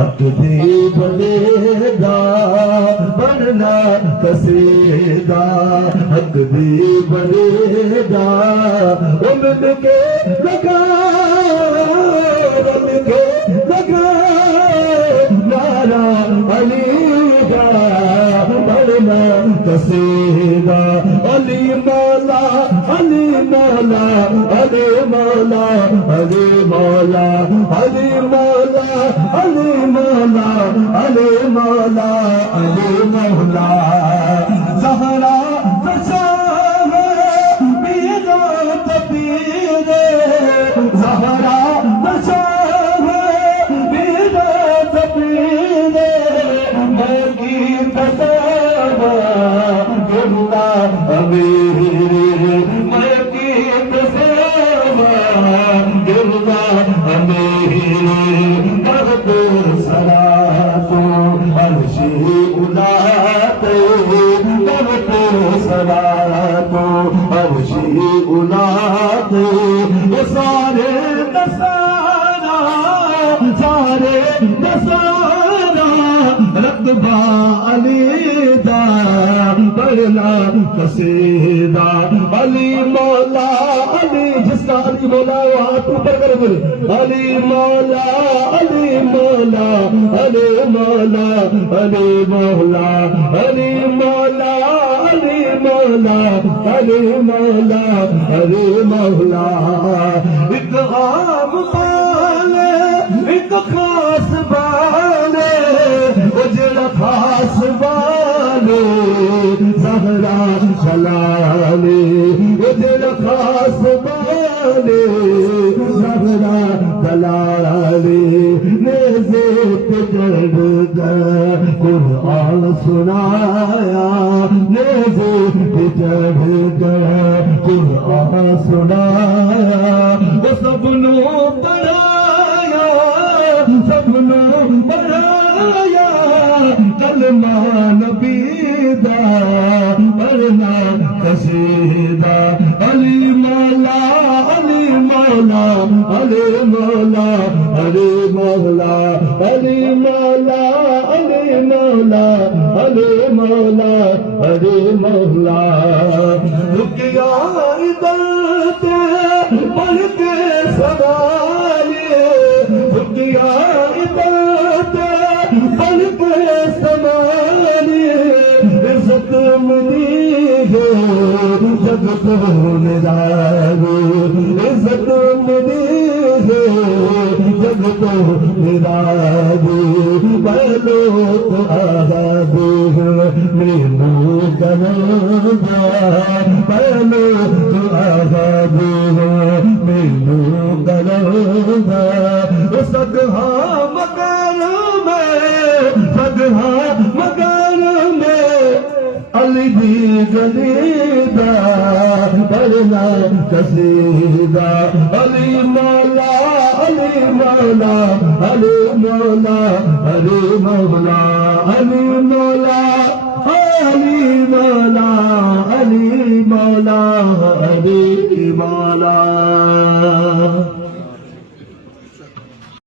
हक दे बनेगा बनना कसेगा, हक दे बनेगा वो मिल के लगा नारा अली का बनना कसेगा। अली मौला अली मौला अली मौला अली मौला अली मौला अली मौला अली मौला अली मौला। ज़हरा बचावे पीरो तपीरे, ज़हरा बचावे पीरो तपीरे, मोगी बचावा गिरना अमीरे, मोगी बचावा गिरना अमीरे। मग़फ़िर सलातो अर्शी उलाते, मग़फ़िर सलातो अर्शी उलाते, वो सारे नसारा सारे नसारा रक़बा अली दा पढ़ना कसीदा। अली मौला अली, जिसका अली मौला वो हाथ ऊपर कर बोले अली मौला अली मौला अली मौला अली मौला अली मौला अली मौला अली मौला अली मौला। एक आम बाले एक खास बाले, वो जरा खास बाले ज़हरा जलाले, वो जरा खास बाले ज़हरा जलाले। नेज़े पे चढ़कर कुरान सुनाया, नेज़े पे चढ़कर कुरान सुनाया, वो सबनू पढ़ाया सबनू पढ़ाया कलमा नबी दा पढ़ना कसीदा। अली मौला अली मौला अली मौला अली मौला अली मौला अली मौला अली मौला अली मौला। रुकिया इधर ते पढ़ के सवाए, रुकिया इधर ते पढ़ के सवाए, इज्जत मिली है जग को निरागे, इज्जत मिली है जग को निरागे। पहलो तो आबादी मीनू करूँगा, पहलो तो आबादी मीनू करूँगा। सदहा मगर में सदहा मगर में अली दी गलीदा पढ़ना कसीदा। अली मौला अली मौला अली मौला अली मौला अली मौला अली मौला अली मौला अली मौला।